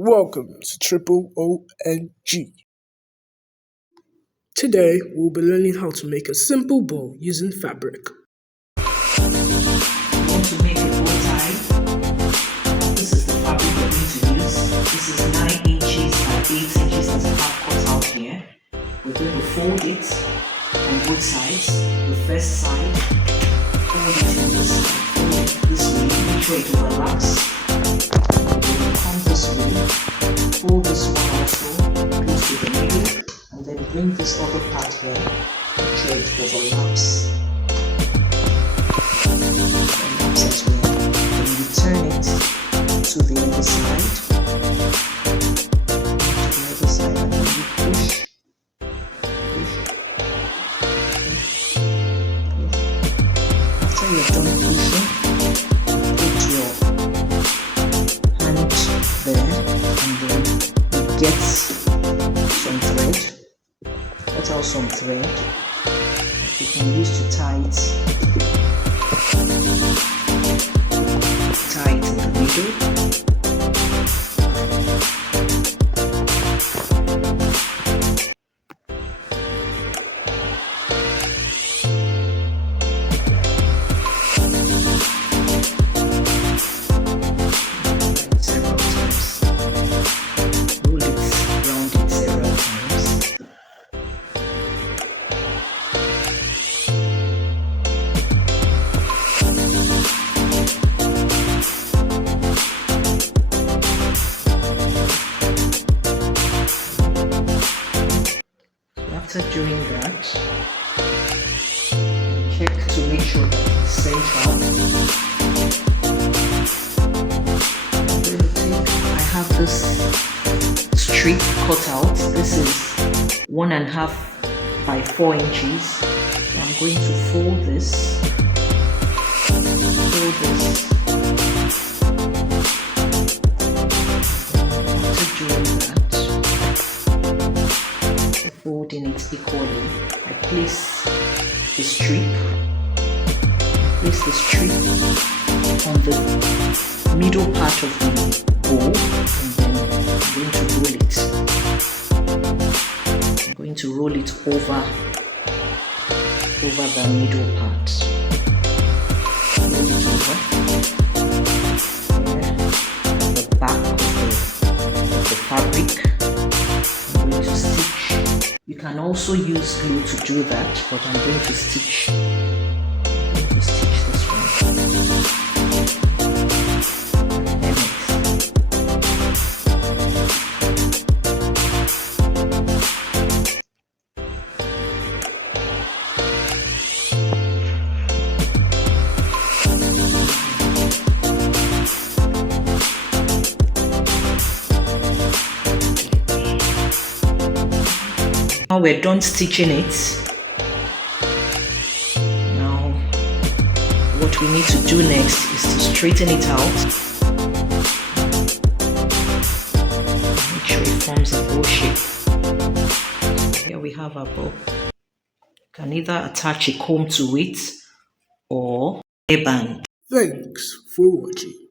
Welcome to Triple ONG. Today we'll be learning how to make a simple bow using fabric. You want to make a bow tie? This is the fabric we're going to use. This is 9 inches by 8 inches as I have cut out here. We're going to fold it on both sides. The first side, fold it in this side, fold it this way, make sure it overlaps. Come this way, fold this one also close to the middle, and then bring this other part here, make sure it overlaps. Overlaps as well. Then you turn it to the other side, and then you push. After you're done pushing, put your hand there, and then you get some thread. Cut out some thread. You can use to tie it in the middle. Several times. Roll it, round it several times. After doing that, check to make sure that it's central. I have this strip cut out. This is 1.5 by 4 inches. So I'm going to fold this. After doing that, folding it equally, I place the strip on the middle part of the bow, and then I'm going to roll it over the middle part. Roll it over here, the back of the fabric. I'm going to stitch. You can also use glue to do that, but I'm going to stitch. This one. Now we're done stitching it. Now what we need to do next is to straighten it out. Make sure it forms a bow shape. Here we have our bow. You can either attach a comb to it or a band. Thanks for watching.